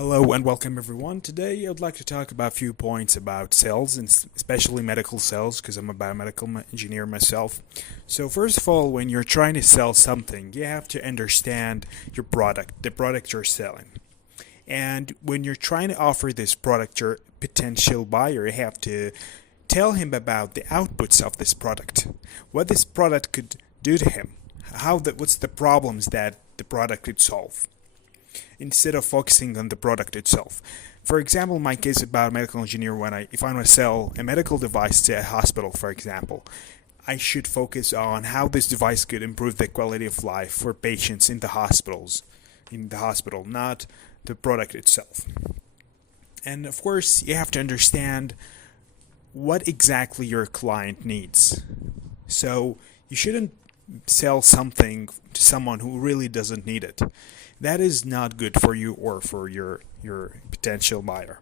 Hello and welcome everyone. Today I'd like to talk about a few points about sales, and especially medical sales, because I'm a biomedical engineer myself. So first of all, when you're trying to sell something, you have to understand your product, the product you're selling. And when you're trying to offer this product to your potential buyer, you have to tell him about the outputs of this product, what this product could do to him, what's the problems that the product could solve, instead of focusing on the product itself. For example, my case about medical engineer, if I want to sell a medical device to a hospital, for example, I should focus on how this device could improve the quality of life for patients in the hospital, not the product itself. And of course, you have to understand what exactly your client needs. So you shouldn't sell something to someone who really doesn't need it. That is not good for you or for your potential buyer.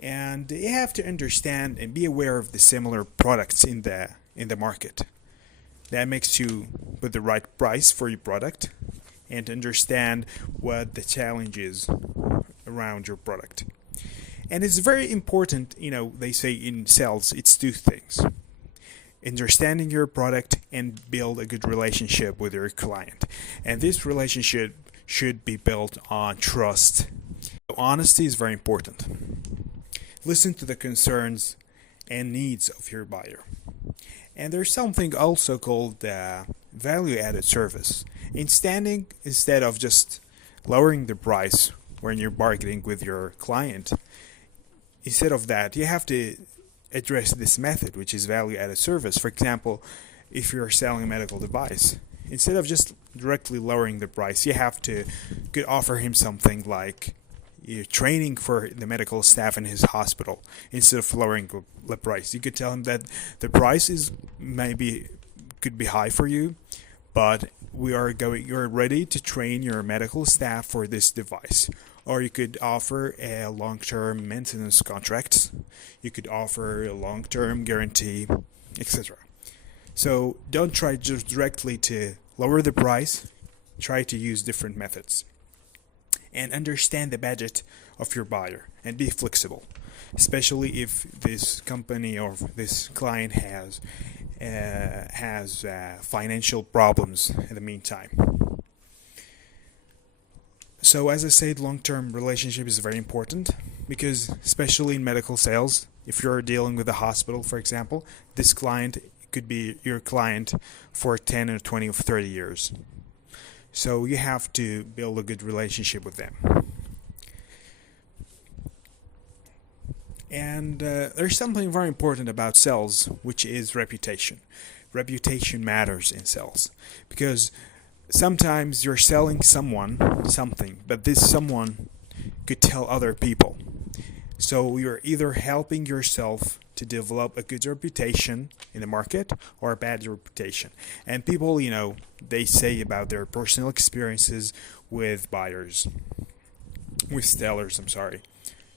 And you have to understand and be aware of the similar products in the market. That makes you put the right price for your product and understand what the challenge is around your product. And it's very important, they say in sales, it's two things: understanding your product and build a good relationship with your client. And this relationship should be built on trust. Honesty is very important. Listen to the concerns and needs of your buyer. And there's something also called value-added service. Instead of just lowering the price when you're bargaining with your client, instead of that, you have to address this method, which is value-added service. For example, if you're selling a medical device, instead of just directly lowering the price, you could offer him something like training for the medical staff in his hospital. Instead of lowering the price, you could tell him that the price could be high for you, but you're ready to train your medical staff for this device. Or you could offer a long-term maintenance contract. You could offer a long-term guarantee, etc. So don't try just directly to lower the price. Try to use different methods. And understand the budget of your buyer and be flexible, especially if this company or this client has financial problems in the meantime. So as I said, long-term relationship is very important, because especially in medical sales, if you're dealing with a hospital, for example, this client could be your client for 10 or 20 or 30 years. So you have to build a good relationship with them. And there's something very important about sales, which is reputation. Reputation matters in sales, because sometimes you're selling someone something, but this someone could tell other people. So you're either helping yourself to develop a good reputation in the market or a bad reputation. And people, they say about their personal experiences with sellers, I'm sorry.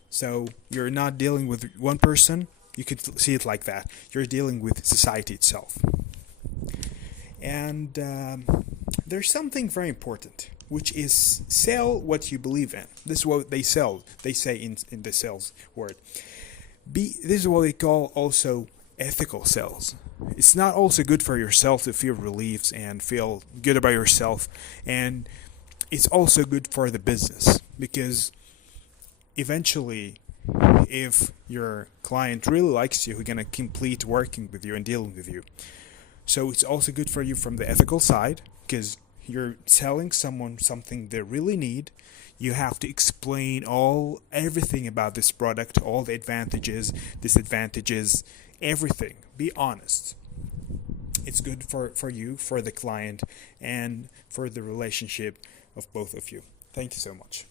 So you're not dealing with one person. You could see it like that. You're dealing with society itself. And there's something very important, which is sell what you believe in. This is what they sell. They say in the sales word. This is what we call also ethical sales. It's not also good for yourself to feel relief and feel good about yourself, and it's also good for the business, because eventually, if your client really likes you, he's gonna complete working with you and dealing with you. So it's also good for you from the ethical side, because you're selling someone something they really need. You have to explain everything about this product, all the advantages, disadvantages, everything. Be honest. It's good for you, for the client, and for the relationship of both of you. Thank you so much.